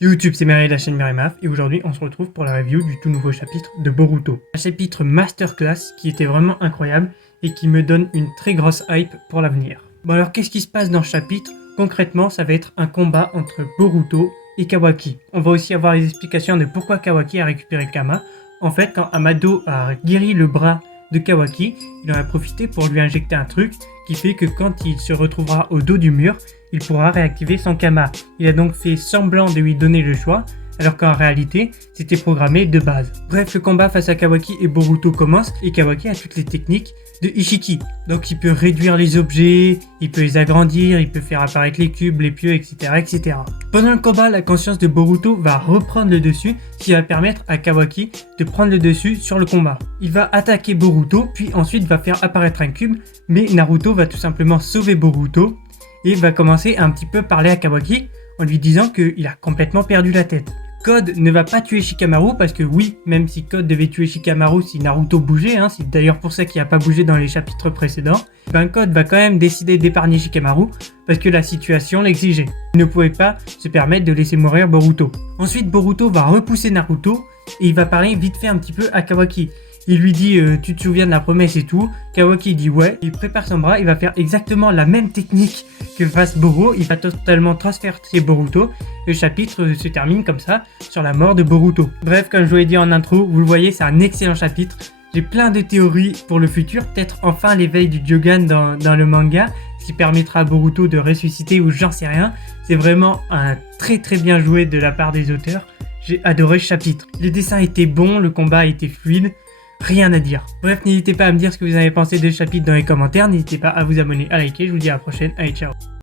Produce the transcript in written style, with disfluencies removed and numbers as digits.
YouTube, c'est Mireille de la chaîne Mireille et aujourd'hui on se retrouve pour la review du tout nouveau chapitre de Boruto. Un chapitre masterclass qui était vraiment incroyable et qui me donne une très grosse hype pour l'avenir. Bon alors qu'est-ce qui se passe dans ce chapitre? Concrètement ça va être un combat entre Boruto et Kawaki. On va aussi avoir les explications de pourquoi Kawaki a récupéré Kama. En fait quand Amado a guéri le bras de Kawaki, il en a profité pour lui injecter un truc qui fait que quand il se retrouvera au dos du mur, il pourra réactiver son Kama. Il a donc fait semblant de lui donner le choix, alors qu'en réalité, c'était programmé de base. Bref, le combat face à Kawaki et Boruto commence, et Kawaki a toutes les techniques de Ishiki. Donc il peut réduire les objets, il peut les agrandir, il peut faire apparaître les cubes, les pieux, etc. etc. Pendant le combat, la conscience de Boruto va reprendre le dessus, ce qui va permettre à Kawaki de prendre le dessus sur le combat. Il va attaquer Boruto, puis ensuite va faire apparaître un cube, mais Naruto va tout simplement sauver Boruto, et va commencer à un petit peu parler à Kawaki en lui disant qu'il a complètement perdu la tête. Code ne va pas tuer Shikamaru parce que oui, même si Code devait tuer Shikamaru si Naruto bougeait, c'est d'ailleurs pour ça qu'il n'a pas bougé dans les chapitres précédents, Code va quand même décider d'épargner Shikamaru parce que la situation l'exigeait. Il ne pouvait pas se permettre de laisser mourir Boruto. Ensuite Boruto va repousser Naruto et il va parler vite fait un petit peu à Kawaki. Il lui dit tu te souviens de la promesse et tout. Kawaki dit ouais, il prépare son bras, il va faire exactement la même technique que face Boro, il va totalement transférer Boruto. Le chapitre se termine comme ça sur la mort de Boruto. Bref, comme je vous l'ai dit en intro, vous le voyez, c'est un excellent chapitre. J'ai plein de théories pour le futur, peut-être enfin l'éveil du Jogan dans le manga, ce qui permettra à Boruto de ressusciter ou j'en sais rien. C'est vraiment un très bien joué de la part des auteurs. J'ai adoré ce chapitre. Les dessins étaient bons, le combat était fluide. Rien à dire. Bref, n'hésitez pas à me dire ce que vous avez pensé de ce chapitre dans les commentaires. N'hésitez pas à vous abonner, à liker. Je vous dis à la prochaine. Allez, ciao.